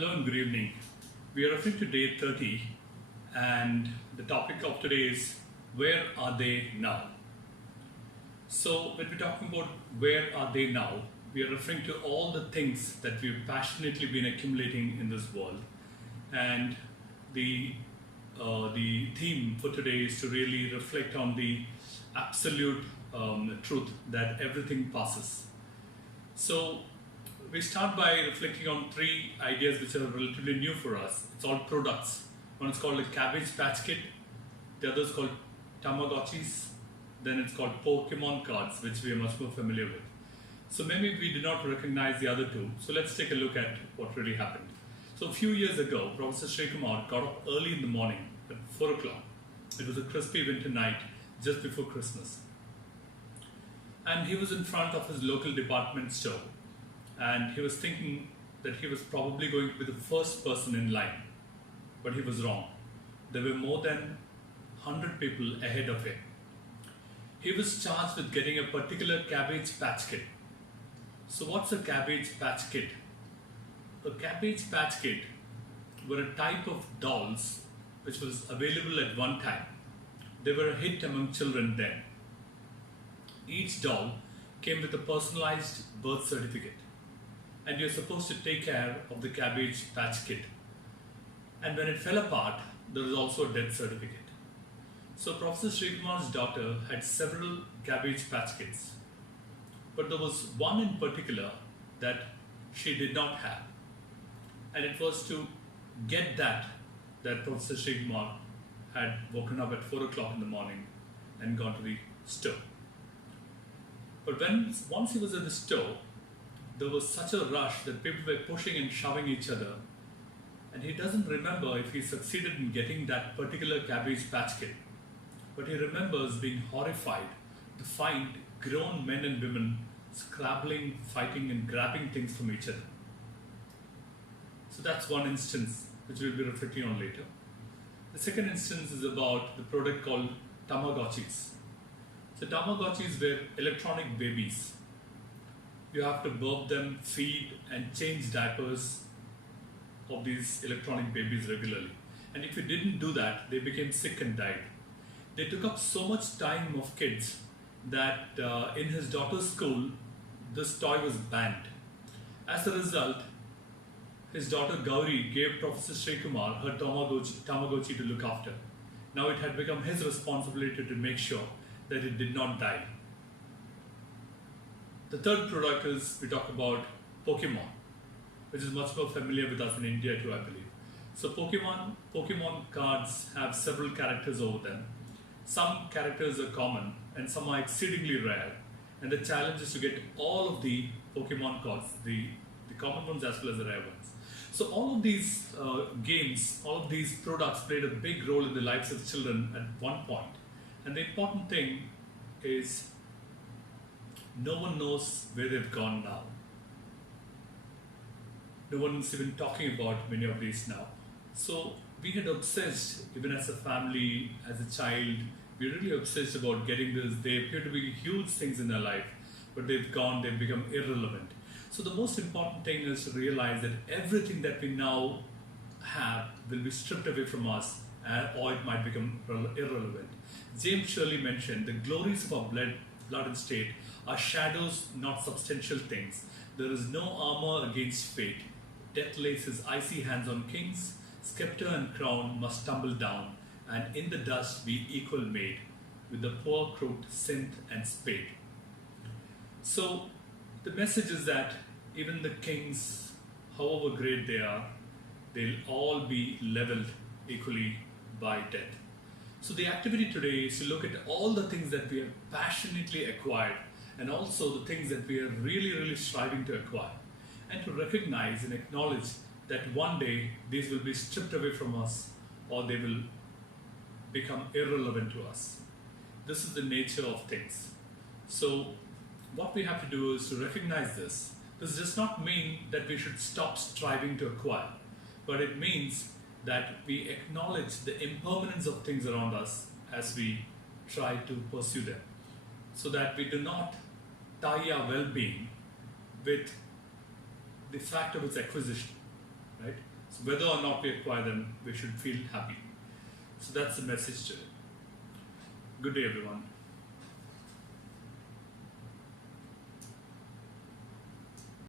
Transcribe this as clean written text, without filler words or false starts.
Hello and good evening. We are referring to day 30, and the topic of today is where are they now? So, when we're talking about where are they now, we are referring to all the things that we've passionately been accumulating in this world. And the, the theme for today is to really reflect on the absolute truth that everything passes. So, we start by reflecting on three ideas which are relatively new for us. It's all products. One is called a Cabbage Patch Kit, the other is called Tamagotchis, then it's called Pokemon cards, which we are much more familiar with. So maybe we do not recognize the other two. So let's take a look at what really happened. So a few years ago, Professor Srikumar got up early in the morning at 4 o'clock. It was a crispy winter night just before Christmas. And he was in front of his local department store. And he was thinking that he was probably going to be the first person in line. But he was wrong. There were more than 100 people ahead of him. He was charged with getting a particular Cabbage Patch Kit. So what's a Cabbage Patch Kit? A Cabbage Patch Kit were a type of dolls which was available at one time. They were a hit among children then. Each doll came with a personalized birth certificate. And you're supposed to take care of the Cabbage Patch Kit. And when it fell apart, there was also a death certificate. So Professor Srikumar's daughter had several Cabbage Patch Kits. But there was one in particular that she did not have. And it was to get that Professor Srikumar had woken up at 4 o'clock in the morning and gone to the store. But once he was at the store, there was such a rush that people were pushing and shoving each other. And he doesn't remember if he succeeded in getting that particular Cabbage Patch Kit. But he remembers being horrified to find grown men and women scrabbling, fighting and grabbing things from each other. So that's one instance which we'll be reflecting on later. The second instance is about the product called Tamagotchis. So Tamagotchis were electronic babies. You have to burp them, feed and change diapers of these electronic babies regularly. And if you didn't do that, they became sick and died. They took up so much time of kids that in his daughter's school, this toy was banned. As a result, his daughter Gauri gave Professor Srikumar her Tamagotchi to look after. Now it had become his responsibility to make sure that it did not die. The third product is, we talk about Pokemon, which is much more familiar with us in India too, I believe. So Pokemon cards have several characters over them. Some characters are common and some are exceedingly rare. And the challenge is to get all of the Pokemon cards, the common ones as well as the rare ones. So all of these games, all of these products played a big role in the lives of children at one point. And the important thing is no one knows where they've gone now. No one's even talking about many of these now. So we had obsessed, even as a family, as a child, we really obsessed about getting this. They appear to be huge things in our life, but they've gone, they've become irrelevant. So the most important thing is to realize that everything that we now have will be stripped away from us, or it might become irrelevant. James Shirley mentioned the glories of our blood and state are shadows, not substantial things. There is no armor against fate. Death lays his icy hands on kings. Scepter and crown must tumble down, and in the dust be equal made with the poor crooked synth and spade. So the message is that even the kings, however great they are, they'll all be leveled equally by death. So the activity today is to look at all the things that we have passionately acquired and also the things that we are really striving to acquire, and to recognize and acknowledge that one day these will be stripped away from us or they will become irrelevant to us. This is the nature of things. So what we have to do is to recognize this. This does not mean that we should stop striving to acquire, but it means that we acknowledge the impermanence of things around us as we try to pursue them, so that we do not tie our well-being with the fact of its acquisition. right? So whether or not we acquire them, we should feel happy. So that's the message today. Good day, everyone.